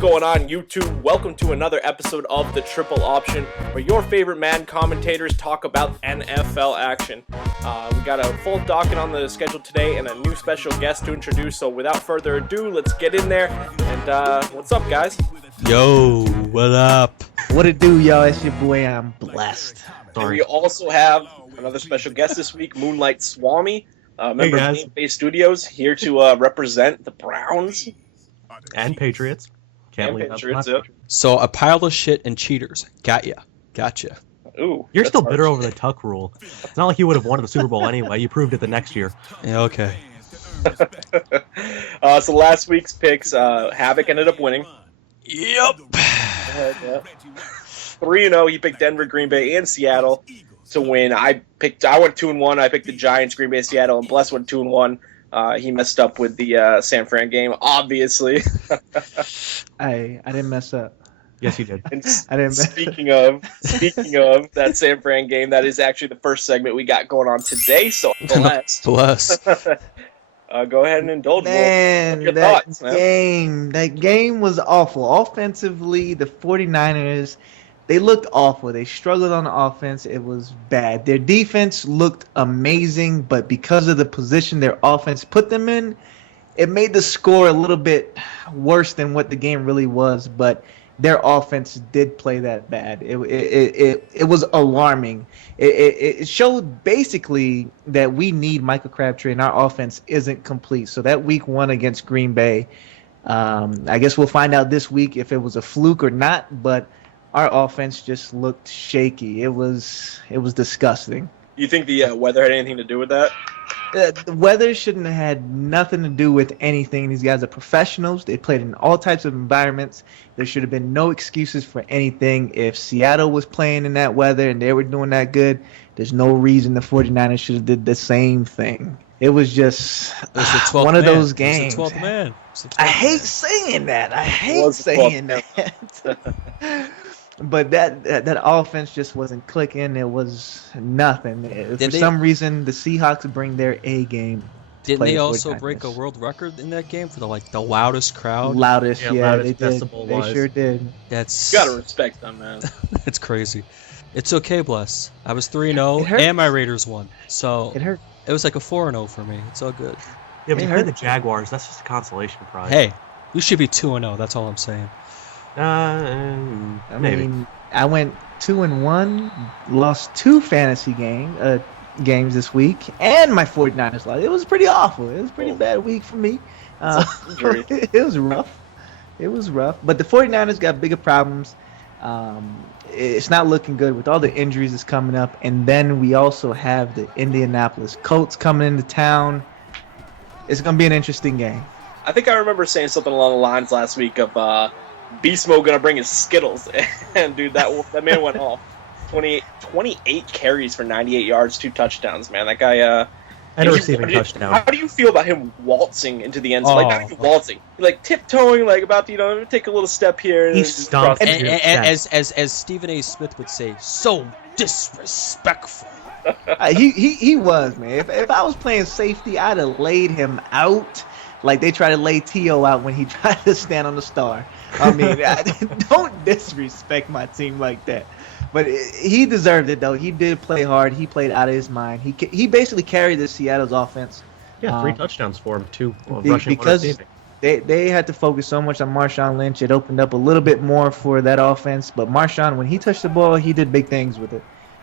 going on, YouTube? Welcome to another episode of The Triple Option, where your favorite Madden commentators talk about NFL action. We got a full docket on the schedule today and a new special guest to introduce, so without further ado, let's get in there. And what's up, guys? Yo, what up? What it do, y'all? It's your boy, I'm blessed. And we also have another special guest this week, MoonlightSwami, member of Game Face Studios, here to represent the Browns. And Patriots. Can't leave Patriots, that. So a pile of shit and cheaters. Gotcha. Ooh, You're still bitter over the Tuck rule. It's not like you would have won the Super Bowl anyway. You proved it the next year. Yeah, okay. So last week's picks, HaVoC ended up winning. Yep. 3-0. He picked Denver, Green Bay, and Seattle to win. I went 2-1. I picked the Giants, Green Bay, Seattle, and Bless went 2-1. He messed up with the San Fran game, obviously. I didn't mess up. Yes, you did. I didn't. Speaking of that San Fran game, that is actually the first segment we got going on today. So bless. Go ahead and indulge. Man, your that thoughts, man. that game was awful. Offensively, the 49ers, they looked awful. They struggled on offense. It was bad. Their defense looked amazing, but because of the position their offense put them in, it made the score a little bit worse than what the game really was. But their offense did play that bad. It was alarming. It showed basically that we need Michael Crabtree and our offense isn't complete. So that week one against Green Bay, I guess we'll find out this week if it was a fluke or not. But our offense just looked shaky. It was disgusting. You think the weather had anything to do with that? The weather shouldn't have had nothing to do with anything. These guys are professionals. They played in all types of environments. There should have been no excuses for anything. If Seattle was playing in that weather and they were doing that good, there's no reason the 49ers should have did the same thing. It was just one of those games. It was the 12th man. I hate saying that. I hate saying that. But that offense just wasn't clicking. It was nothing. For some reason, the Seahawks bring their A game. Didn't they also break a world record in that game for the loudest crowd? Loudest, loudest they did. decibel They wise. sure did. That's You gotta respect them, man. It's crazy. It's okay, Bless. I was 3-0 and my Raiders won. So It hurt. it was like a 4-0 for me. It's all good. Yeah, but It you played the hurt. Jaguars. That's just a consolation prize. Hey, we should be 2-0. That's all I'm saying. I Maybe. mean, I went 2-1, lost 2 fantasy games this week, and my 49ers lost. It was pretty awful. It was a pretty bad week for me. It was rough. It was rough. But the 49ers got bigger problems. It's not looking good with all the injuries that's coming up. And then we also have the Indianapolis Colts coming into town. It's going to be an interesting game. I think I remember saying something along the lines last week of Beast Mode gonna bring his Skittles, and dude, that man went off. 28 carries for 98 yards, 2 touchdowns, man. That guy. And a receiving touchdown. How do you feel about him waltzing into the end zone? Like, not even waltzing, like tiptoeing, like about to take a little step here. He stomped. As Stephen A. Smith would say, so disrespectful. He was, man. If I was playing safety, I'd have laid him out like they try to lay T.O. out when he tried to stand on the star. I mean, don't disrespect my team like that. But he deserved it, though. He did play hard. He played out of his mind. He basically carried the Seattle's offense. Yeah, 3 touchdowns for him, 2 rushing, 1 because receiving. they had to focus so much on Marshawn Lynch. It opened up a little bit more for that offense. But Marshawn, when he touched the ball, he did big things with it.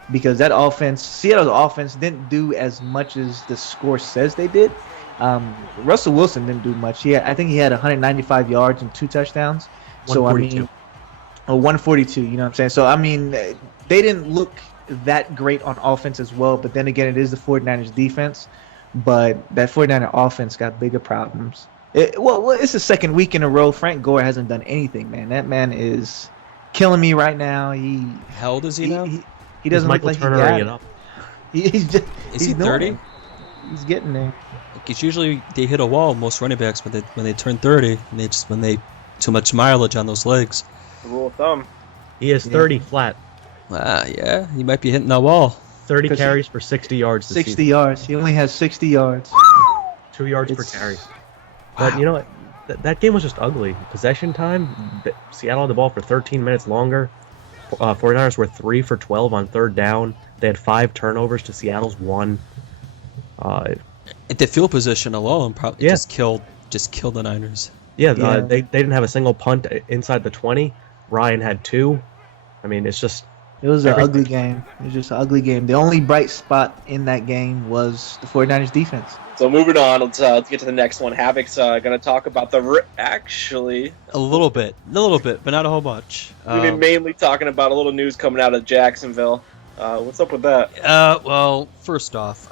Because that offense, Seattle's offense, didn't do as much as the score says they did. Russell Wilson didn't do much. I think he had 195 yards and 2 touchdowns. So I mean, 142. You know what I'm saying? So I mean, they didn't look that great on offense as well. But then again, it is the 49ers defense. But that 49er offense got bigger problems. It's the second week in a row. Frank Gore hasn't done anything, man. That man is killing me right now. How old is he now? He doesn't look like he got it. Up. He's 30? He's getting there. It's usually they hit a wall. Most running backs when they turn 30, and when they too much mileage on those legs. The rule of thumb. He is 30 flat. Yeah, he might be hitting that wall. 30 carries for 60 yards. 60 yards. He only has 60 yards. 2 yards per carry. But you know what? That game was just ugly. Possession time, Seattle had the ball for 13 minutes longer. 49ers were 3 for 12 on third down. They had 5 turnovers to Seattle's 1. The field position alone probably Yeah. just killed the Niners. Yeah, Yeah. They didn't have a single punt inside the 20. Ryan had 2. I mean, it's just It was an Everything. ugly game. It was just an ugly game. The only bright spot in that game was the 49ers defense. So moving on, let's get to the next one. HaVoc's going to talk about actually, A little bit, but not a whole bunch. we've been mainly talking about a little news coming out of Jacksonville. What's up with that? Well, first off,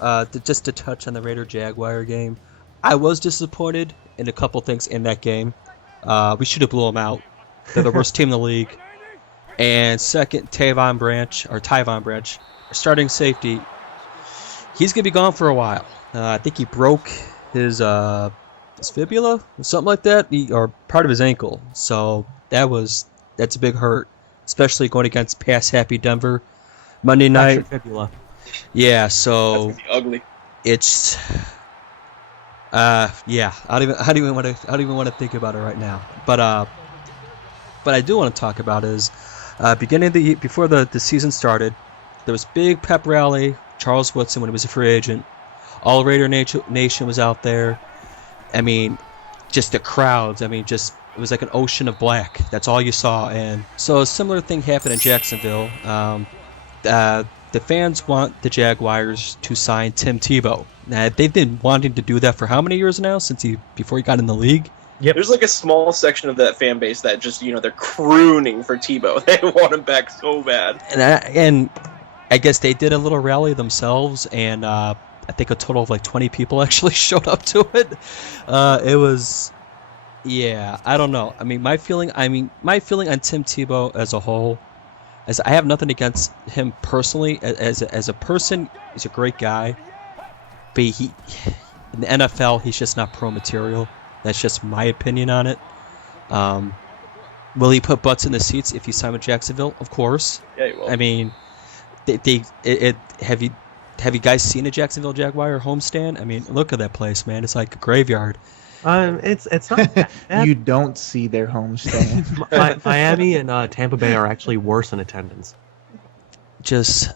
just to touch on the Raider-Jaguar game, I was disappointed in a couple things in that game. We should have blew them out. They're the worst team in the league. And second, Tyvon Branch, our starting safety, he's going to be gone for a while. I think he broke his fibula, or something like that, or part of his ankle. So that's a big hurt, especially going against pass-happy Denver Monday night. fibula. Yeah, That's so gonna be ugly. it's yeah. I don't even want to think about it right now. But I do want to talk about is beginning of before the season started, there was big pep rally. Charles Woodson, when he was a free agent, all Raider Nation was out there. I mean, just the crowds. I mean, just it was like an ocean of black. That's all you saw. And so a similar thing happened in Jacksonville. The fans want the Jaguars to sign Tim Tebow. Now, they've been wanting to do that for how many years now? Before he got in the league? Yep. There's like a small section of that fan base that just, they're crooning for Tebow. They want him back so bad. And I guess they did a little rally themselves, and I think a total of like 20 people actually showed up to it. It was, yeah, I don't know. I mean, my feeling on Tim Tebow as a whole, as I have nothing against him personally. As a person, he's a great guy, but in the NFL, he's just not pro material. That's just my opinion on it. Will he put butts in the seats if he signed with Jacksonville? Of course. Yeah, he will. I mean, have you guys seen a Jacksonville Jaguar homestand? I mean, look at that place, man. It's like a graveyard. It's not that bad. You don't see their homestand. Miami and Tampa Bay are actually worse in attendance. Just,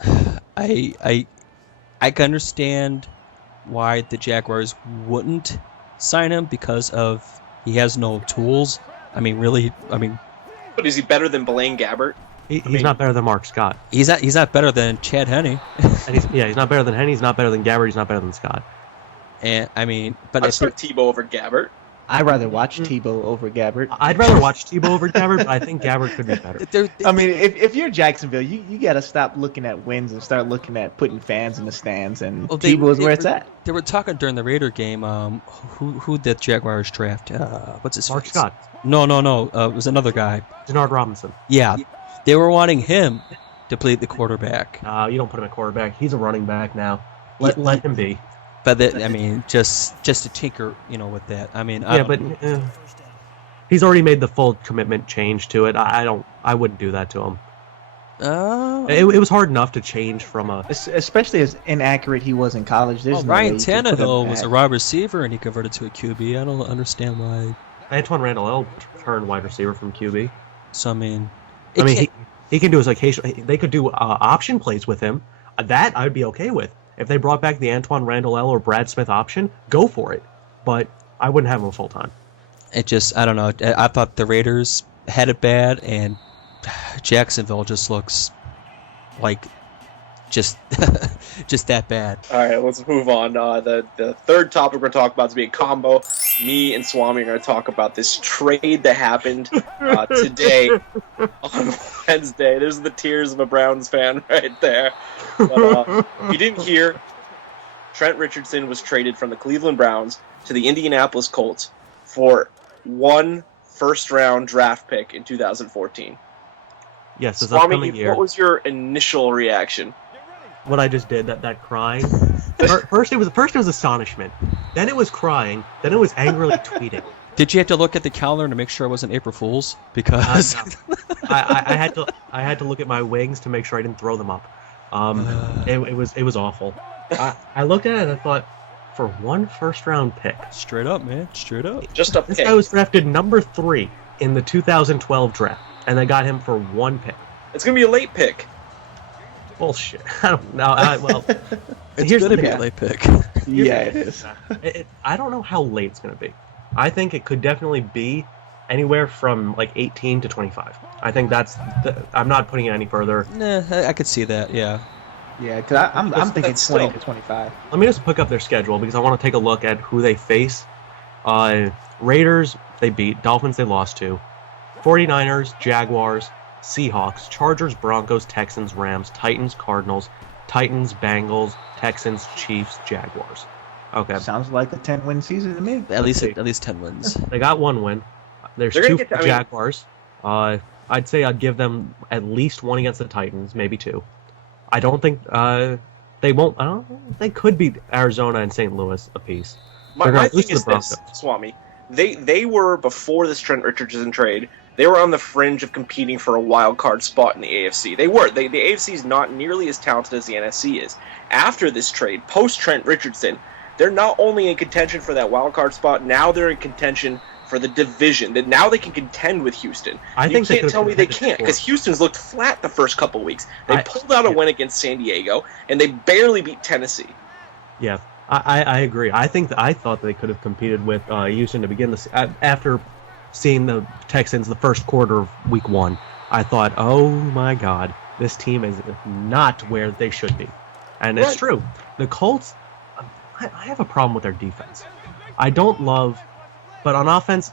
I can understand why the Jaguars wouldn't sign him because of he has no tools. I mean, really. I mean, But is he better than Blaine Gabbert? He's not better than Mark Scott. he's not better than Chad Henne. And he's not better than Henny. He's not better than Gabbard. He's not better than Scott. And I mean, but I'd if start Tebow over Gabbert. I'd rather watch Tebow over Gabbert. I'd rather watch Tebow over Gabbard, but I think Gabbard could be better. I mean, if you're Jacksonville, you got to stop looking at wins and start looking at putting fans in the stands, and Tebow's where it's at. They were talking during the Raider game. Who did Jaguars draft? What's his Mark face? Scott, No. It was another guy. Denard Robinson. Yeah, they were wanting him to play the quarterback. You don't put him at quarterback. He's a running back now. Yeah. Let him be. But I mean, just to tinker, with that. I mean, He's already made the full commitment change to it. I wouldn't do that to him. It was hard enough to change from a. Especially as inaccurate he was in college. There's no Ryan way you could put him Tannehill was back. a wide receiver and he converted to a QB. I don't understand why. Antoine Randall turned wide receiver from QB. So I mean, he can do his occasional. They could do option plays with him. That I'd be okay with. If they brought back the Antoine Randall or Brad Smith option, go for it. But I wouldn't have him full time. it just, I don't know. I thought the Raiders had it bad, and Jacksonville just looks like just that bad. All right, let's move on. The third topic we're talking about is being combo. Me and Swami are going to talk about this trade that happened today on Wednesday. There's the tears of a Browns fan right there. But if you didn't hear, Trent Richardson was traded from the Cleveland Browns to the Indianapolis Colts for one first-round draft pick in 2014. Yes, this Swami, upcoming year. what was your initial reaction? What I just did, that crying. First it was astonishment. Then it was crying. Then it was angrily tweeting. Did you have to look at the calendar to make sure it wasn't April Fool's? Because No. I had to look at my wings to make sure I didn't throw them up. It was awful. I looked at it and I thought, for one first-round pick. Straight up, man. Straight up. Just a This pick. guy was drafted number 3 in the 2012 draft, and they got him for 1 pick. It's going to be a late pick. Bullshit. I don't know. Well, It's here's gonna the be thing. a late pick. Yeah, it is. I don't know how late it's going to be. I think it could definitely be anywhere from like 18 to 25. I think I'm not putting it any further. Nah, I could see that. Yeah. Yeah, because I'm thinking That's 20 still- to 25. Let me just pick up their schedule because I want to take a look at who they face. Raiders, they beat. Dolphins, they lost to. 49ers, Jaguars, Seahawks, Chargers, Broncos, Texans, Rams, Titans, Cardinals, Titans, Bengals, Texans, Chiefs, Jaguars. Okay. Sounds like a 10-win season to me. At least 10 wins. They got 1 win. There's They're gonna 2 get for to- I mean- Jaguars. I'd say I'd give them at least 1 against the Titans, maybe 2. I don't think they won't. I don't. They could beat Arizona and St. Louis apiece. My gonna thing lose to is the this, Broncos. Swami. They were, before this Trent Richardson trade, they were on the fringe of competing for a wild card spot in the AFC. They were. The AFC is not nearly as talented as the NFC is. After this trade, post Trent Richardson, they're not only in contention for that wild card spot, now they're in contention for the division. That now they can contend with Houston. I And think you they can't could've tell me they contended can't, because before. Houston's looked flat the first couple weeks. They I- pulled out a yeah. win against San Diego, and they barely beat Tennessee. Yeah, I agree. I thought they could have competed with Houston to begin this. After seeing the Texans the first quarter of Week 1, I thought, oh my God, this team is not where they should be, and it's Right. true. The Colts, I have a problem with their defense. I don't love, but on offense,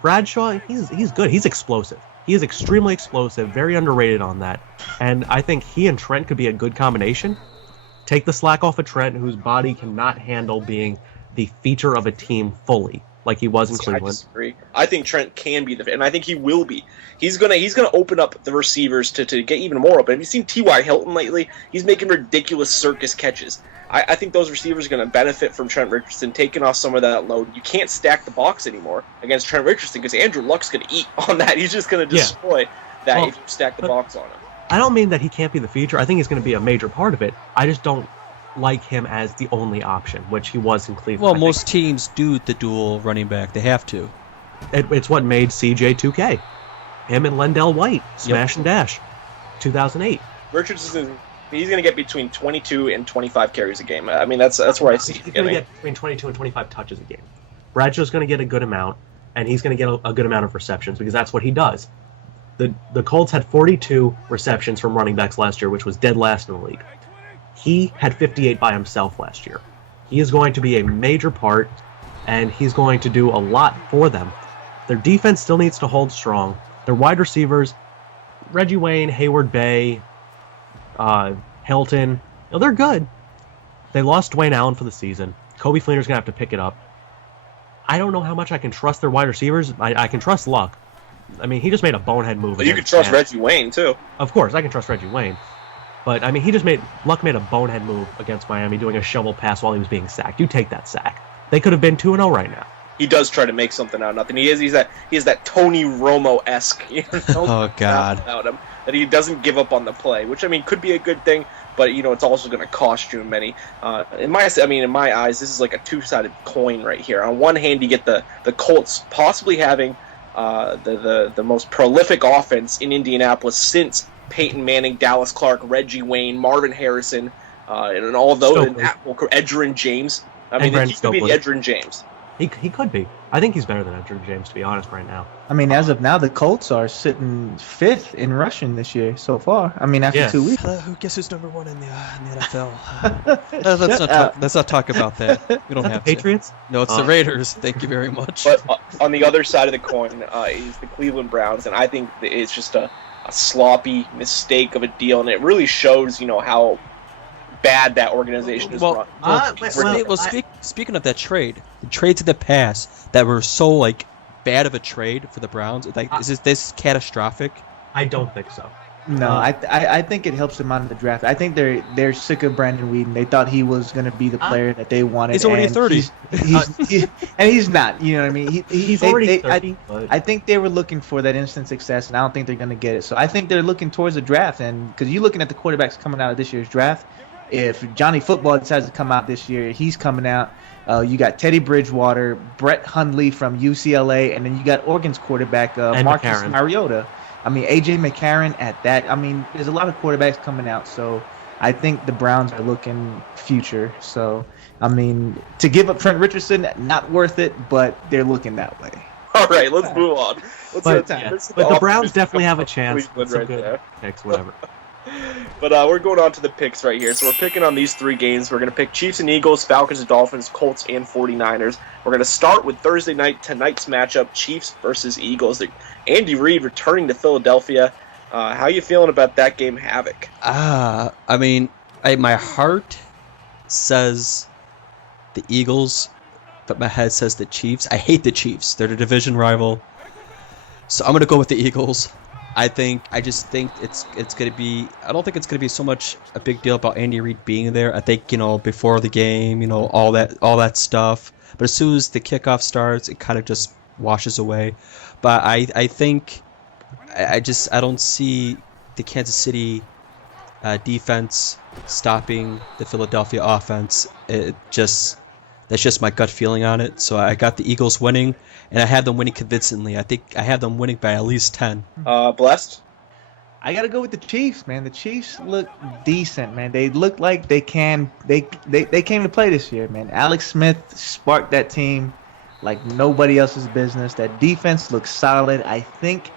Bradshaw, he's good. He's explosive. He is extremely explosive, very underrated on that, and I think he and Trent could be a good combination. Take the slack off of Trent, whose body cannot handle being the feature of a team fully, like he was in I Cleveland. disagree. I think Trent can be and I think he will be. He's gonna open up the receivers to get even more open. Have you seen T.Y. Hilton lately? He's making ridiculous circus catches. I think those receivers are going to benefit from Trent Richardson taking off some of that load. You can't stack the box anymore against Trent Richardson because Andrew Luck's going to eat on that. He's just going to Yeah. destroy that Well, if you stack the but- box on him. I don't mean that he can't be the feature. I think he's going to be a major part of it. I just don't like him as the only option, which he was in Cleveland. Well, I think. most teams do the dual running back. They have to. It's what made CJ 2K. Him and Lendell White, smash and dash, 2008. Richardson, he's going to get between 22 and 25 carries a game. I mean, that's where I see He's him going to getting. get between 22 and 25 touches a game. Bradshaw's going to get a good amount, and he's going to get a good amount of receptions because that's what he does. The Colts had 42 receptions from running backs last year, which was dead last in the league. He had 58 by himself last year. He is going to be a major part, and he's going to do a lot for them. Their defense still needs to hold strong. Their wide receivers, Reggie Wayne, Hayward Bay, Hilton, they're good. They lost Dwayne Allen for the season. Kobe Fleener's going to have to pick it up. I don't know how much I can trust their wide receivers. I can trust Luck. I mean, he just made a bonehead move. But you can against trust Miami. Reggie Wayne, too. Of course, I can trust Reggie Wayne. But, I mean, Luck made a bonehead move against Miami, doing a shovel pass while he was being sacked. You take that sack. They could have been 2-0 right now. He does try to make something out of nothing. He is that Tony Romo-esque Oh, God. about him, that he doesn't give up on the play, which I mean could be a good thing, but it's also going to cost you many. In my eyes, this is like a two-sided coin right here. On one hand, you get the Colts possibly having the most prolific offense in Indianapolis since Peyton Manning, Dallas Clark, Reggie Wayne, Marvin Harrison, and all those. And Edgerrin James. I mean, Brandon he could be the Stokely. Edgerrin James. He could be. I think he's better than Edgerrin James, to be honest, right now. I mean, as of now, the Colts are sitting 5th in rushing this year so far. I mean, after 2 weeks. Guess who's number 1 in the NFL? Let's not talk about that. We don't The have Patriots? to. No, it's the Raiders. Thank you very much. But on the other side of the coin is the Cleveland Browns, and I think that it's just a sloppy mistake of a deal, and it really shows, how bad that organization is run. Speaking of that trade, the trades in the past that were so bad of a trade for the Browns, is this catastrophic? I don't think so. No, I think it helps them out in the draft. I think they're sick of Brandon Whedon. They thought he was going to be the player that they wanted. He's already and 30. And he's not. You know what I mean? He's already 30. I think they were looking for that instant success, and I don't think they're going to get it. So I think they're looking towards the draft. And because you're looking at the quarterbacks coming out of this year's draft, If Johnny Football decides to come out this year, he's coming out. You got Teddy Bridgewater, Brett Hundley from UCLA, and then you got Oregon's quarterback Marcus McCarron. Mariota. I mean, AJ McCarron at that. I mean, there's a lot of quarterbacks coming out, so I think the Browns are looking future. So, I mean, to give up Trent Richardson, not worth it, but they're looking that way. All right, let's move on. But the Browns definitely have a chance. With some Right good there. picks, whatever. But we're going on to the picks right here. So we're picking on these 3 games. We're going to pick Chiefs and Eagles, Falcons and Dolphins, Colts and 49ers. We're going to start with tonight's matchup, Chiefs versus Eagles. Andy Reid returning to Philadelphia. How you feeling about that game, HaVoC? I mean, my heart says the Eagles, but my head says the Chiefs. I hate the Chiefs. They're the division rival. So I'm going to go with the Eagles. I just think it's going to be. I don't think it's going to be so much a big deal about Andy Reid being there. I think before the game, all that stuff. But as soon as the kickoff starts, it kind of just washes away. But I think I don't see the Kansas City defense stopping the Philadelphia offense. That's just my gut feeling on it. So I got the Eagles winning, and I have them winning convincingly. I think I have them winning by at least 10. Blessed? I gotta go with the Chiefs, man. The Chiefs look decent, man. They look like they came to play this year, man. Alex Smith sparked that team like nobody else's business. That defense looks solid. I think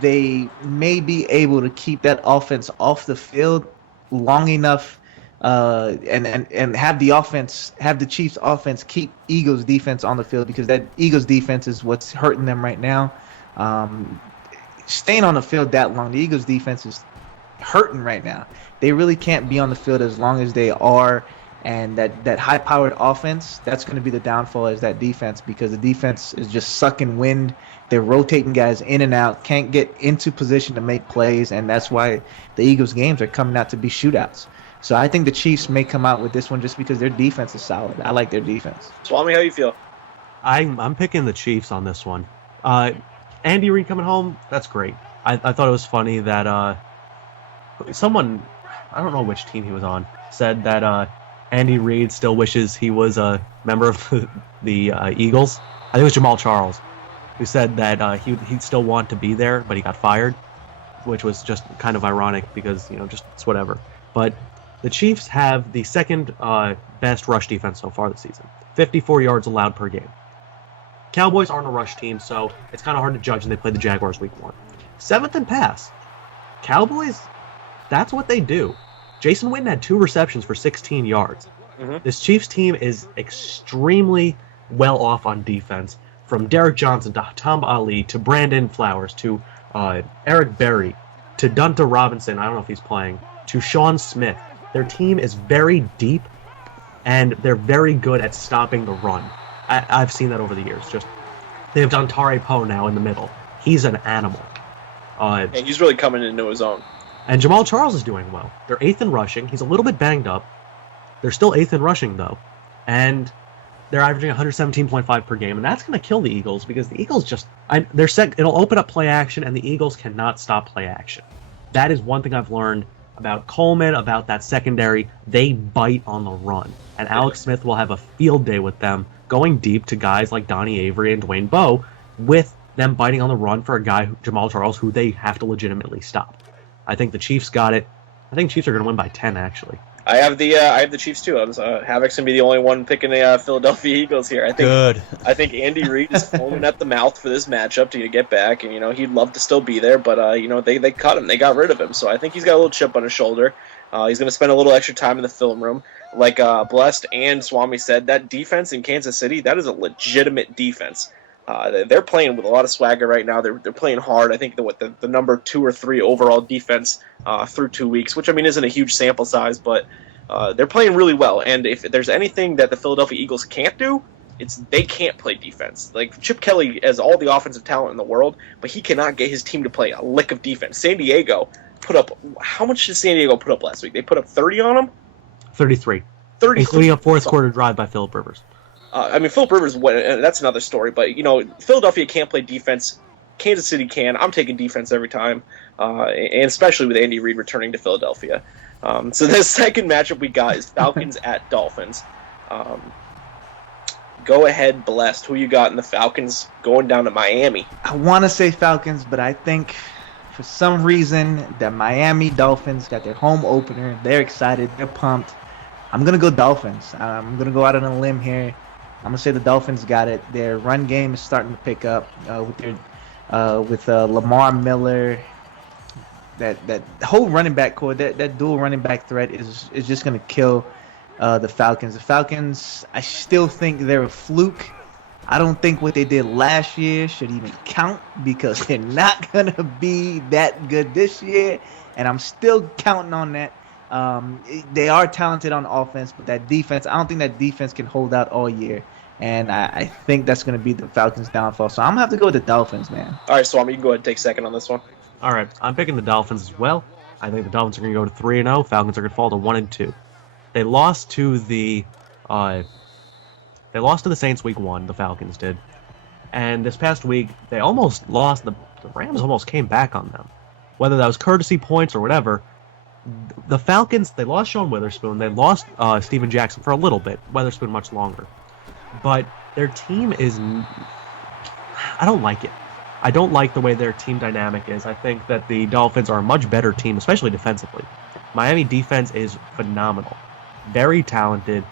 they may be able to keep that offense off the field long enough, and have the Chiefs offense keep Eagles defense on the field, because that Eagles defense is what's hurting them right now. Staying on the field that long, the Eagles defense is hurting right now. They really can't be on the field as long as they are, and that high-powered offense, that's going to be the downfall, is that defense, because the defense is just sucking wind. They're rotating guys in and out, can't get into position to make plays, and that's why the Eagles games are coming out to be shootouts. So I think the Chiefs may come out with this one just because their defense is solid. I like their defense. Swami, how you feel? I'm picking the Chiefs on this one. Andy Reid coming home, that's great. I thought it was funny that someone, I don't know which team he was on, said that Andy Reid still wishes he was a member of the Eagles. I think it was Jamal Charles, who said that he'd still want to be there, but he got fired, which was just kind of ironic because, just it's whatever. But the Chiefs have the second best rush defense so far this season, 54 yards allowed per game. Cowboys aren't a rush team, so it's kind of hard to judge, and they play the Jaguars week 1. 7th in pass. Cowboys, that's what they do. Jason Witten had 2 receptions for 16 yards. Mm-hmm. This Chiefs team is extremely well off on defense, from Derek Johnson to Tom Ali to Brandon Flowers to Eric Berry to Dunta Robinson, I don't know if he's playing, to Sean Smith. Their team is very deep, and they're very good at stopping the run. I've seen that over the years. They have Dontari Poe now in the middle. He's an animal. And he's really coming into his own. And Jamal Charles is doing well. They're 8th in rushing. He's a little bit banged up. They're still 8th in rushing, though. And they're averaging 117.5 per game. And that's going to kill the Eagles, because the Eagles it'll open up play action, and the Eagles cannot stop play action. That is one thing I've learned about Coleman, about that secondary. They bite on the run. And Alex Smith will have a field day with them, going deep to guys like Donnie Avery and Dwayne Bowe, with them biting on the run for a guy, Jamal Charles, who they have to legitimately stop. I think the Chiefs got it. I think Chiefs are going to win by 10, actually. I have the Chiefs too. HaVoc's gonna be the only one picking the Philadelphia Eagles here. I think Andy Reid is foaming at the mouth for this matchup to get back, and he'd love to still be there, but they cut him, they got rid of him, so I think he's got a little chip on his shoulder. He's gonna spend a little extra time in the film room, like Blessed and Swami said. That defense in Kansas City, that is a legitimate defense. They're playing with a lot of swagger right now. They're playing hard. I think the number 2 or 3 overall defense through 2 weeks, which isn't a huge sample size, but they're playing really well. And if there's anything that the Philadelphia Eagles can't do, it's they can't play defense. Like, Chip Kelly has all the offensive talent in the world, but he cannot get his team to play a lick of defense. San Diego put up, how much did San Diego put up last week? They put up 30 on them? 33. Including a fourth quarter drive by Philip Rivers. Philip Rivers, that's another story, but, Philadelphia can't play defense. Kansas City can. I'm taking defense every time, and especially with Andy Reid returning to Philadelphia. So the second matchup we got is Falcons at Dolphins. Go ahead, Blessed. Who you got in the Falcons going down to Miami? I want to say Falcons, but I think for some reason the Miami Dolphins got their home opener. They're excited. They're pumped. I'm going to go Dolphins. I'm going to go out on a limb here. I'm going to say the Dolphins got it. Their run game is starting to pick up with Lamar Miller. That whole running back core, that dual running back threat is just going to kill the Falcons. The Falcons, I still think they're a fluke. I don't think what they did last year should even count because they're not going to be that good this year, and I'm still counting on that. They are talented on offense, but that defense, I don't think that defense can hold out all year, and I think that's going to be the Falcons' downfall. So I'm going to have to go with the Dolphins, man. All right, Swami, you can go ahead and take second on this one. All right, I'm picking the Dolphins as well. I think the Dolphins are going to go to 3-0. Falcons are going to fall to 1-2. They lost to the Saints week 1. The Falcons did, and this past week they almost lost. The Rams almost came back on them, whether that was courtesy points or whatever. The Falcons, they lost Sean Witherspoon. They lost Steven Jackson for a little bit. Witherspoon much longer, but their team is. I don't like it. I don't like the way their team dynamic is. I think that the Dolphins are a much better team, especially defensively. Miami defense is phenomenal. Very talented.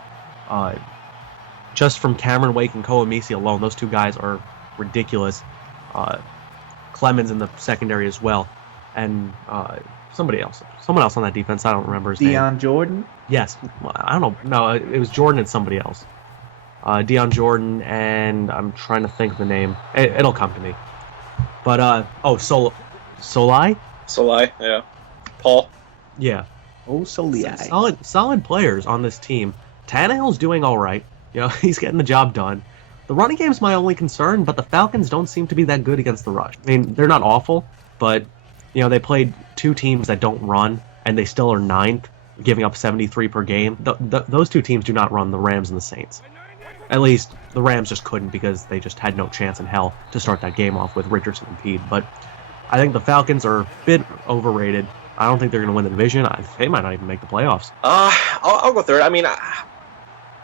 Just from Cameron Wake and Koa Misi alone, those two guys are ridiculous. Clemens in the secondary as well. And someone else on that defense, I don't remember his name. Deion Jordan? Yes. I don't know. No, it was Jordan and somebody else. Deion Jordan, and I'm trying to think of the name. It'll come to me. But, Solai? Solai, yeah. Paul? Yeah. Oh, Solai. Solid players on this team. Tannehill's doing all right. He's getting the job done. The running game's my only concern, but the Falcons don't seem to be that good against the rush. I mean, they're not awful, but, they played two teams that don't run, and they still are 9th, giving up 73 per game. Those two teams do not run, the Rams and the Saints. At least, the Rams just couldn't because they just had no chance in hell to start that game off with Richardson and Pede. But I think the Falcons are a bit overrated. I don't think they're going to win the division. They might not even make the playoffs. I'll go third. I mean,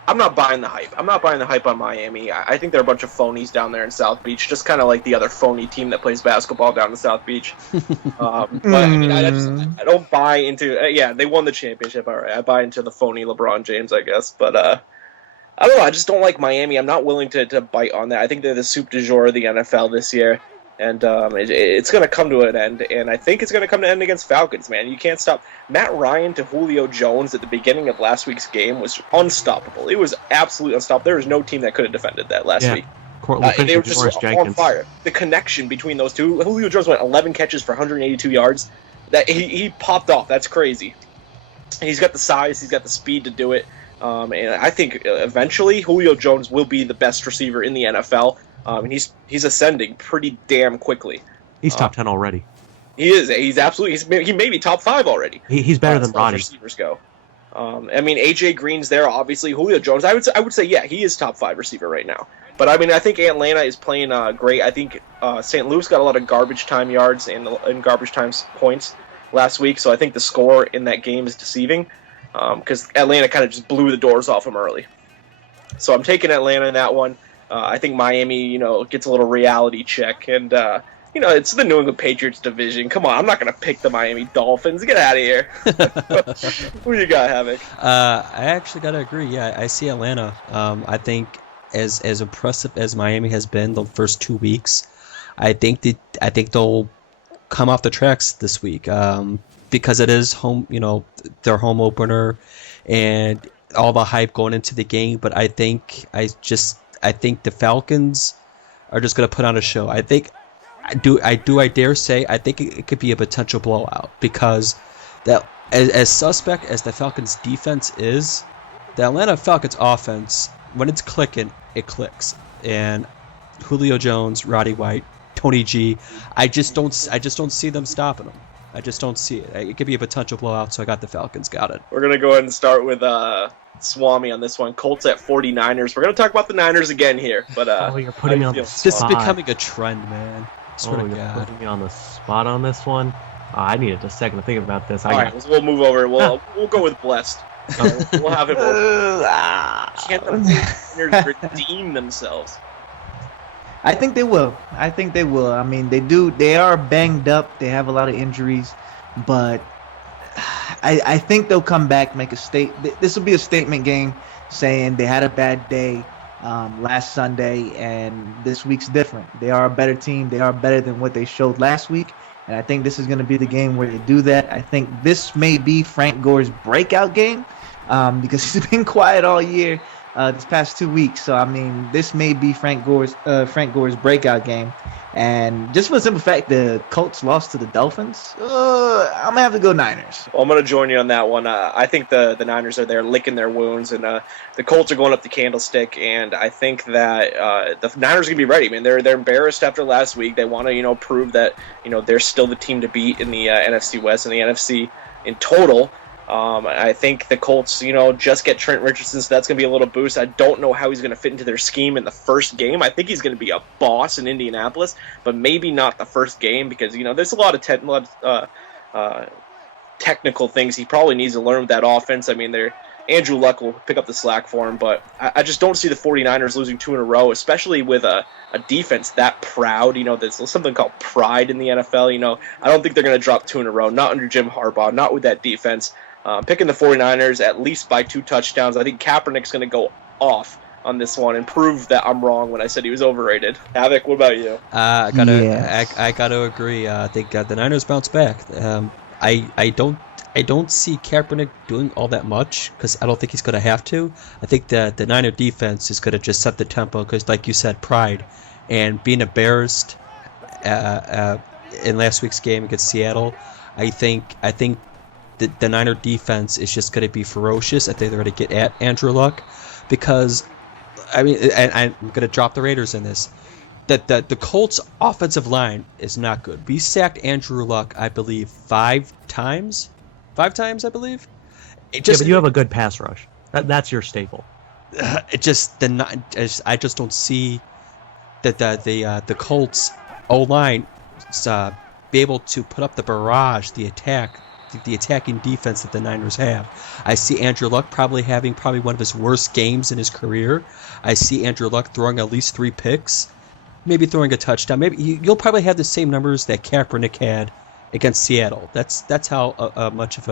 I'm not buying the hype. I'm not buying the hype on Miami. I think they're a bunch of phonies down there in South Beach, just kind of like the other phony team that plays basketball down in South Beach. But I mean, I don't buy into. Yeah, they won the championship. All right, I buy into the phony LeBron James, I guess. But I don't know. I just don't like Miami. I'm not willing to bite on that. I think they're the soup du jour of the NFL this year. And it's going to come to an end, and I think it's going to come to an end against Falcons, man. You can't stop. Matt Ryan to Julio Jones at the beginning of last week's game was unstoppable. It was absolutely unstoppable. There was no team that could have defended that last week. They were just on fire. The connection between those two. Julio Jones went 11 catches for 182 yards. That he popped off. That's crazy. He's got the size. He's got the speed to do it. And I think eventually Julio Jones will be the best receiver in the NFL. And he's ascending pretty damn quickly. He's top 10 already. He is. He's absolutely. He may be top 5 already. He's better than Roddy. Receivers go. I mean, AJ Green's there. Obviously, Julio Jones. I would say yeah, he is top 5 receiver right now. But I mean, I think Atlanta is playing great. I think St. Louis got a lot of garbage time yards and garbage time points last week. So I think the score in that game is deceiving because Atlanta kind of just blew the doors off them early. So I'm taking Atlanta in that one. I think Miami, gets a little reality check, and it's the New England Patriots division. Come on, I'm not gonna pick the Miami Dolphins. Get out of here. Who you got, HaVoC? I actually gotta agree. Yeah, I see Atlanta. I think as impressive as Miami has been the first 2 weeks, I think they'll come off the tracks this week because it is home. Their home opener, and all the hype going into the game. But I think the Falcons are just going to put on a show. I dare say, I think it could be a potential blowout because that as suspect as the Falcons defense is, the Atlanta Falcons offense, when it's clicking, it clicks. And Julio Jones, Roddy White, Tony G, I just don't see them stopping them. I just don't see it. It could be a potential blowout, so I got the Falcons. Got it. We're going to go ahead and start with Swami on this one. Colts at 49ers. We're going to talk about the Niners again here. But you're putting me on the spot. This is becoming a trend, man. I swear to God. You're putting me on the spot on this one. I needed a second to think about this. All right, we'll move over. We'll go with blessed. We'll have it. Can't the 49ers redeem themselves? I think they will. I mean, they are banged up. They have a lot of injuries, but I think they'll come back, make a This will be a statement game, saying they had a bad day last Sunday, and this week's different. They are a better team. They are better than what they showed last week, and I think this is going to be the game where they do that. I think this may be Frank Gore's breakout game because he's been quiet all year this past 2 weeks. So, I mean, this may be Frank Gore's breakout game. And just for the simple fact the Colts lost to the Dolphins, I'm going to have to go Niners. Well, I'm going to join you on that one. I think the Niners are there licking their wounds, and the Colts are going up the candlestick, and I think that the Niners are going to be ready. I mean, they're embarrassed after last week. They want to, prove that, they're still the team to beat in the NFC West and the NFC in total. I think the Colts, just get Trent Richardson, so that's going to be a little boost. I don't know how he's going to fit into their scheme in the first game. I think he's going to be a boss in Indianapolis, but maybe not the first game because, there's a lot of technical things he probably needs to learn with that offense. I mean, Andrew Luck will pick up the slack for him, but I just don't see the 49ers losing 2 in a row, especially with a defense that proud. There's something called pride in the NFL. I don't think they're going to drop 2 in a row, not under Jim Harbaugh, not with that defense. Picking the 49ers at least by 2 touchdowns. I think Kaepernick's going to go off on this one and prove that I'm wrong when I said he was overrated. HaVoC, what about you? I gotta agree. I think the Niners bounce back. I don't see Kaepernick doing all that much because I don't think he's gonna have to. I think that the Niner defense is gonna just set the tempo because, like you said, pride and being embarrassed in last week's game against Seattle. I think the Niner defense is just going to be ferocious. I think they're going to get at Andrew Luck because, and I'm going to drop the Raiders in this, that the Colts' offensive line is not good. We sacked Andrew Luck, I believe, 5 times. 5 times, I believe. But you have a good pass rush. That's your staple. I just don't see that the Colts' O-line be able to put up the barrage, the attacking defense that the Niners have. I see Andrew Luck probably having one of his worst games in his career. I see Andrew Luck throwing at least 3 picks, maybe throwing a touchdown. Maybe you'll probably have the same numbers that Kaepernick had against Seattle. That's how much of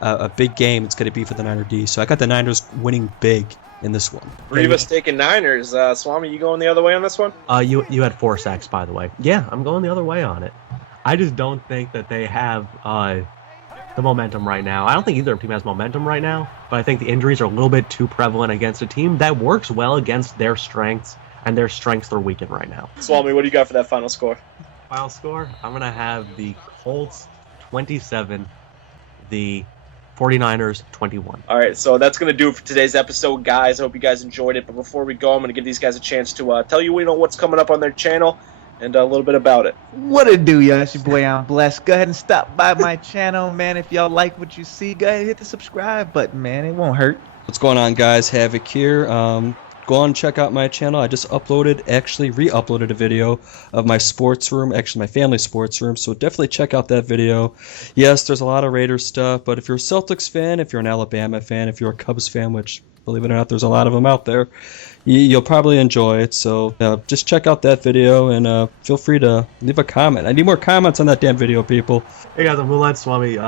a big game it's going to be for the Niner D. So I got the Niners winning big in this one. 3 of us taking Niners. Swami, you going the other way on this one? You had 4 sacks, by the way. Yeah, I'm going the other way on it. I just don't think that they have the momentum right now. I don't think either team has momentum right now, but I think the injuries are a little bit too prevalent against a team that works well against their strengths, and their strengths are weakened right now. Swami, what do you got for that final score? Final score? I'm going to have the Colts 27, the 49ers 21. All right, so that's going to do it for today's episode, guys. I hope you guys enjoyed it, but before we go, I'm going to give these guys a chance to tell you what's coming up on their channel and a little bit about it. What it do, y'all? It's your boy, I'm Blessed. Go ahead and stop by my channel, man. If y'all like what you see, go ahead and hit the subscribe button, man. It won't hurt. What's going on, guys? HaVoC here. Go on and check out my channel. I just re-uploaded a video of my sports room, actually my family sports room, so definitely check out that video. Yes, there's a lot of Raiders stuff, but if you're a Celtics fan, if you're an Alabama fan, if you're a Cubs fan, which, believe it or not, there's a lot of them out there, you'll probably enjoy it. So just check out that video and feel free to leave a comment. I need more comments on that damn video, people. Hey guys, I'm MoonlightSwami.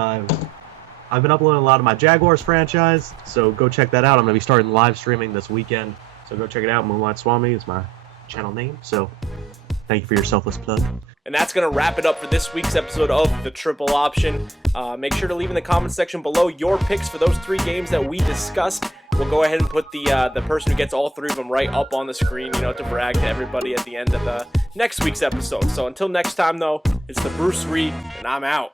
I've been uploading a lot of my Jaguars franchise, so go check that out. I'm going to be starting live streaming this weekend, so go check it out. MoonlightSwami is my channel name, so thank you for your selfless plug. And that's going to wrap it up for this week's episode of The Triple Option. Make sure to leave in the comment section below your picks for those 3 games that we discussed. We'll go ahead and put the person who gets all 3 of them right up on the screen, to brag to everybody at the end of the next week's episode. So until next time, though, it's the Bruce Reed, and I'm out.